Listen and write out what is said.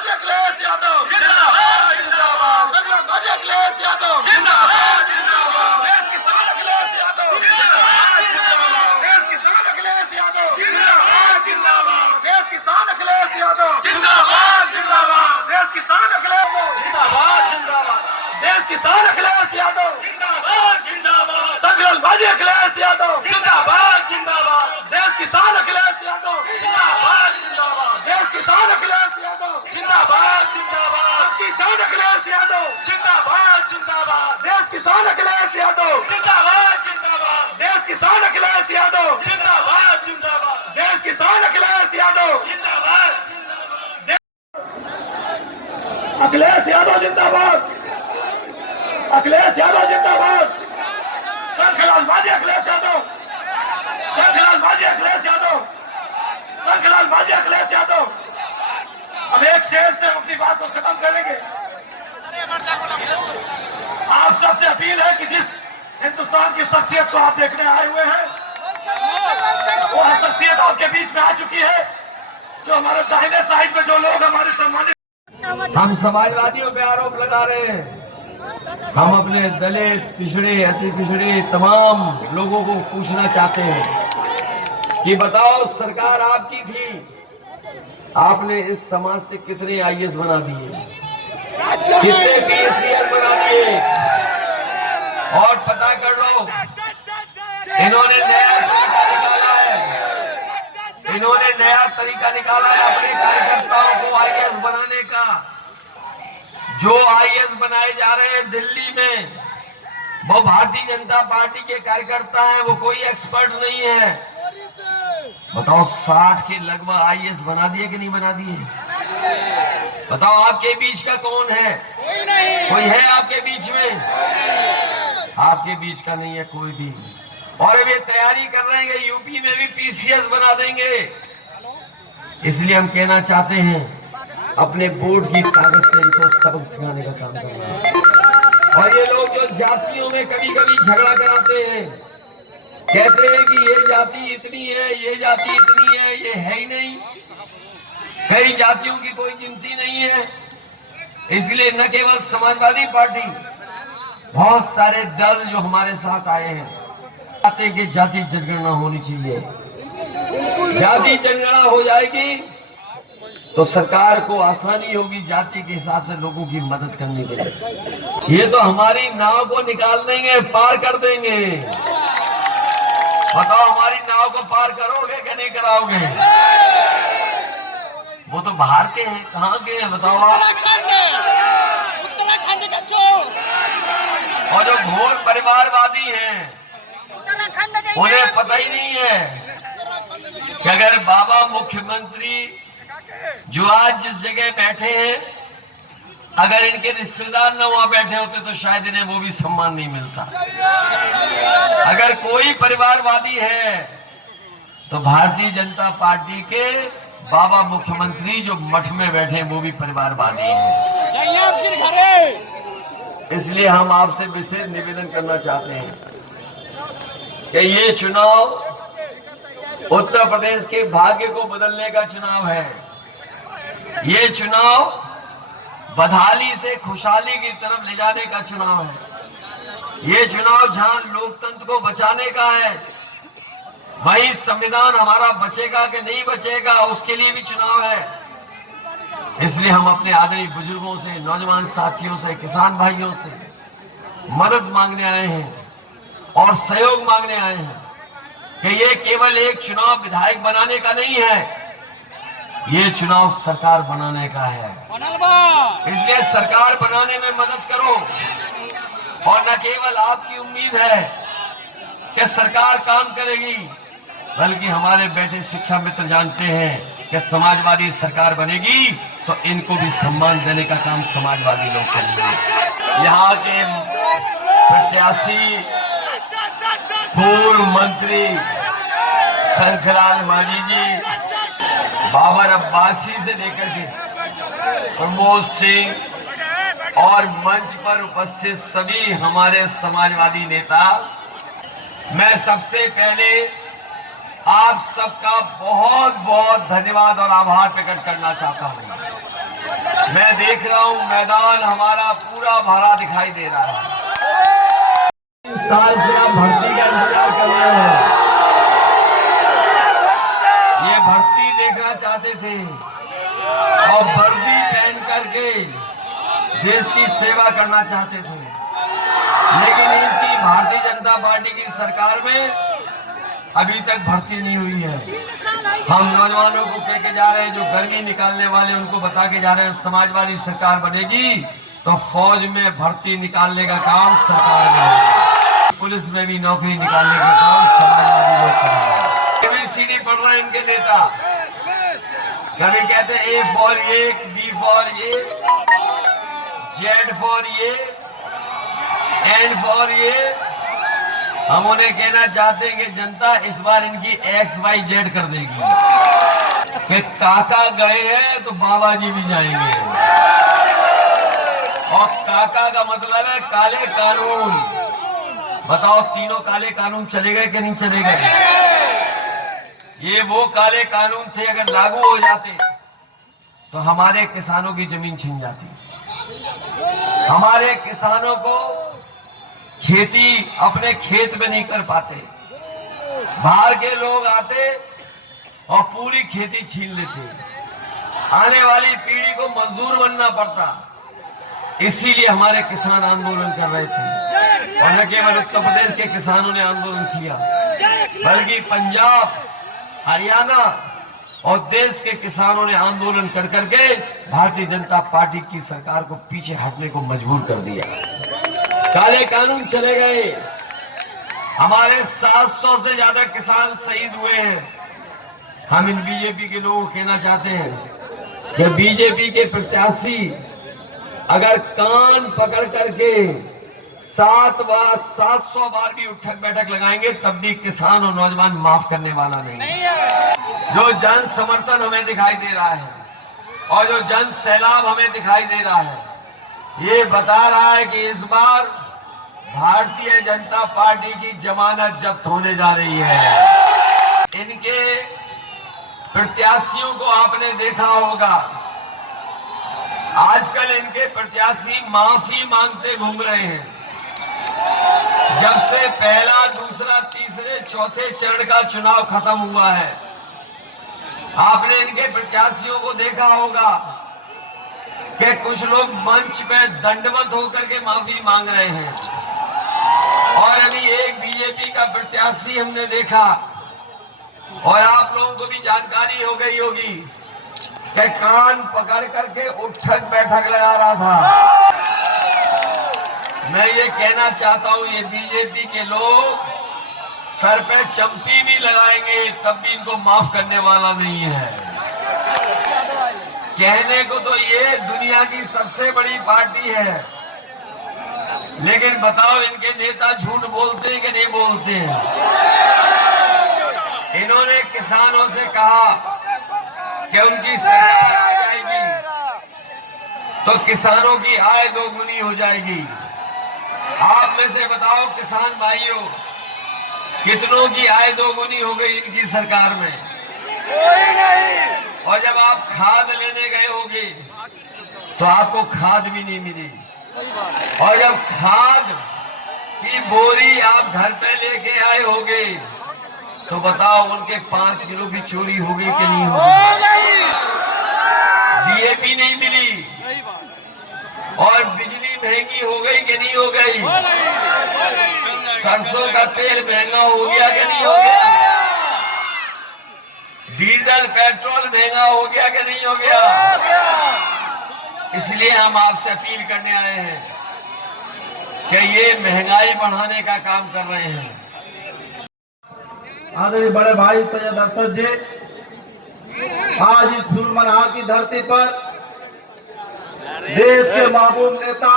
माजी अखिलेश यादव जिंदाबाद जिंदाबाद, संग्राम माजी अखिलेश यादव जिंदाबाद जिंदाबाद, देश किसान अखिलेश यादव जिंदाबाद जिंदाबाद, देश किसान अखिलेश यादव जिंदाबाद जिंदाबाद, देश किसान अखिलेश यादव जिंदाबाद जिंदाबाद, देश किसान अखिलेश जिंदाबाद जिंदाबाद, देश किसान अखिलेश यादव जिंदाबाद जिंदाबाद, संग्राम माजी अखिलेश यादव जिंदाबाद जिंदाबाद, देश किसान अखिलेश यादव जिंदाबाद जिंदाबाद, देश किसान अखिलेश यादव जिंदाबाद जिंदाबाद, किसान अखिलेश यादव जिंदाबाद जिंदाबाद, देश किसान अखिलेश यादव जिंदाबाद जिंदाबाद, देश किसान अखिलेश यादव जिंदाबाद जिंदाबाद, देश किसान अखिलेश यादव जिंदाबाद जिंदाबाद, अखिलेश यादव जिंदाबाद, अखिलेश यादव जिंदाबाद, संखलाल माजी अखिलेश यादव, संखलाल माजी अखिलेश यादव, संखलाल माजी अखिलेश यादव। अब एक शेर से अपनी बात को खत्म करेंगे। आप सबसे अपील है कि जिस हिंदुस्तान की शख्सियत को आप देखने आए हुए हैं, वो शख्सियत आपके बीच में आ चुकी है। जो हमारे दाहिने साइड में जो लोग हमारे सम्मानित, हम समाजवादियों पे आरोप लगा रहे हैं। हम अपने दलित, पिछड़े, अति पिछड़े तमाम लोगों को पूछना चाहते हैं कि बताओ, सरकार आपकी थी, आपने इस समाज से कितने आईएएस बना दिए, कितने पीएससीआर बना दिए, और पता कर लो, इन्होंने नया तरीका निकाला है, इन्होंने नया तरीका निकाला है अपने कार्यकर्ताओं को आईएएस बनाने का। जो आईएएस बनाए जा रहे हैं दिल्ली में, वो भारतीय जनता पार्टी के कार्यकर्ता हैं, वो कोई एक्सपर्ट नहीं है। बताओ, 60 के लगभग आईएएस बना दिए कि नहीं बना दिए? बताओ, आपके बीच का कौन है? कोई है आपके बीच में? आपके बीच का नहीं है कोई भी। और अब ये तैयारी कर रहे हैं, यूपी में भी पीसीएस बना देंगे। इसलिए हम कहना चाहते हैं, अपने वोट की ताकत से इनको सबक सिखाने का काम करना है। और ये लोग जो जातियों में कभी कभी झगड़ा कराते हैं, कहते हैं कि ये जाति इतनी है, ये जाति इतनी है, ये है ही नहीं, कई जातियों की कोई गिनती नहीं है। इसलिए न केवल समाजवादी पार्टी, बहुत सारे दल जो हमारे साथ आए हैं, चाहते हैं कि जाति जनगणना होनी चाहिए। जाति जनगणना हो जाएगी तो सरकार को आसानी होगी जाति के हिसाब से लोगों की मदद करने के लिए। ये तो हमारी नाव को निकाल देंगे, पार कर देंगे। बताओ, हमारी नाव को पार करोगे कि नहीं कराओगे? वो तो बाहर के हैं, कहाँ के हैं बताओ आप? उत्तराखंड का छोड़। और जो घोर परिवारवादी हैं, उन्हें पता ही नहीं है कि अगर बाबा मुख्यमंत्री जो आज जिस जगह बैठे हैं, अगर इनके रिश्तेदार न वहां बैठे होते तो शायद इन्हें वो भी सम्मान नहीं मिलता। अगर कोई परिवारवादी है तो भारतीय जनता पार्टी के बाबा मुख्यमंत्री जो मठ में बैठे हैं वो भी परिवारवादी हैं। इसलिए हम आपसे विशेष निवेदन करना चाहते हैं कि ये चुनाव उत्तर प्रदेश के भाग्य को बदलने का चुनाव है। ये चुनाव बदहाली से खुशहाली की तरफ ले जाने का चुनाव है। ये चुनाव जहां लोकतंत्र को बचाने का है, वहीं संविधान हमारा बचेगा कि नहीं बचेगा उसके लिए भी चुनाव है। इसलिए हम अपने आदरणीय बुजुर्गों से, नौजवान साथियों से, किसान भाइयों से मदद मांगने आए हैं और सहयोग मांगने आए हैं कि ये केवल एक चुनाव विधायक बनाने का नहीं है, ये चुनाव सरकार बनाने का है। इसलिए सरकार बनाने में मदद करो। और न केवल आपकी उम्मीद है कि सरकार काम करेगी, बल्कि हमारे बेटे शिक्षा मित्र जानते हैं कि समाजवादी सरकार बनेगी तो इनको भी सम्मान देने का काम समाजवादी लोग करेंगे। यहाँ के प्रत्याशी पूर्व मंत्री शंखलाल मांझी जी, बाबर अब्बासी से लेकर के प्रमोद सिंह और मंच पर उपस्थित सभी हमारे समाजवादी नेता, मैं सबसे पहले आप सबका बहुत बहुत धन्यवाद और आभार प्रकट करना चाहता हूं। मैं देख रहा हूं मैदान हमारा पूरा भरा दिखाई दे रहा है। इस साल से आप भर्ती का इंतजार कर रहे हैं, ये भर्ती देखना चाहते थे और वर्दी पहन करके देश की सेवा करना चाहते थे, लेकिन इनकी भारतीय जनता पार्टी की सरकार में अभी तक भर्ती नहीं हुई है। हम नौजवानों को कह के जा रहे हैं, जो गर्मी निकालने वाले उनको बता के जा रहे हैं, समाजवादी सरकार बनेगी तो फौज में भर्ती निकालने का काम सरकार में है, पुलिस में भी नौकरी निकालने का काम समाजवादी लोग कर रहे हैं। ABCD पढ़ रहे हैं इनके नेता, कभी कहते हैं A फॉर ये, B फॉर ये, Z फॉर ये, N फॉर ये। हम उन्हें कहना चाहते हैं कि जनता इस बार इनकी XYZ कर देगी कि काका गए हैं तो बाबा जी भी जाएंगे, और काका का मतलब है काले कानून। बताओ तीनों काले कानून चले गए कि नहीं चले गए? ये वो काले कानून थे, अगर लागू हो जाते तो हमारे किसानों की जमीन छिन जाती, हमारे किसानों को खेती अपने खेत में नहीं कर पाते, बाहर के लोग आते और पूरी खेती छीन लेते, आने वाली पीढ़ी को मजदूर बनना पड़ता। इसीलिए हमारे किसान आंदोलन कर रहे थे, और न केवल उत्तर प्रदेश के किसानों ने आंदोलन किया, बल्कि पंजाब, हरियाणा और देश के किसानों ने आंदोलन कर करके भारतीय जनता पार्टी की सरकार को पीछे हटने को मजबूर कर दिया। काले कानून चले गए, हमारे 700 से ज्यादा किसान शहीद हुए हैं। हम इन बीजेपी के लोगों को कहना चाहते हैं कि बीजेपी के प्रत्याशी अगर कान पकड़ करके 700 बार भी उठक बैठक लगाएंगे तब भी किसान और नौजवान माफ करने वाला नहीं है। जो जन समर्थन हमें दिखाई दे रहा है और जो जन सैलाब हमें दिखाई दे रहा है, ये बता रहा है कि इस बार भारतीय जनता पार्टी की जमानत जब्त होने जा रही है। इनके प्रत्याशियों को आपने देखा होगा, आजकल इनके प्रत्याशी माफी मांगते घूम रहे हैं। जब से पहला, दूसरा, तीसरे, चौथे चरण का चुनाव खत्म हुआ है, आपने इनके प्रत्याशियों को देखा होगा कि कुछ लोग मंच पे दंडवत होकर के माफी मांग रहे हैं, और अभी एक बीजेपी का प्रत्याशी हमने देखा, और आप लोगों को भी जानकारी हो गई होगी कि कान पकड़ करके उठक बैठक लगा रहा था। मैं ये कहना चाहता हूं, ये बीजेपी के लोग सर पे चंपी भी लगाएंगे तब भी इनको माफ करने वाला नहीं है। कहने को तो ये दुनिया की सबसे बड़ी पार्टी है, लेकिन बताओ इनके नेता झूठ बोलते हैं कि नहीं बोलते हैं? इन्होंने किसानों से कहा कि उनकी सरकार आ जाएगी तो किसानों की आय दोगुनी हो जाएगी। आप में से बताओ किसान भाइयों, कितनों की आय दोगुनी हो गई इनकी सरकार में? कोई नहीं। और जब आप खाद लेने गए होगे तो आपको खाद भी नहीं मिली, और जब खाद की बोरी आप घर पे लेके आए होगे तो बताओ उनके 5 किलो की चोरी हो गई कि नहीं हो गई? DAP नहीं मिली, और बिजली महंगी हो गई कि नहीं हो गई? सरसों का तेल महंगा हो गया कि नहीं हो गया? डीजल पेट्रोल महंगा हो गया कि नहीं हो गया? इसलिए हम आपसे अपील करने आए हैं कि ये महंगाई बढ़ाने का काम कर रहे हैं। आदरणीय बड़े भाई सैयद अरशद जी, आज इस फुलमनहा की धरती पर देश के महबूब नेता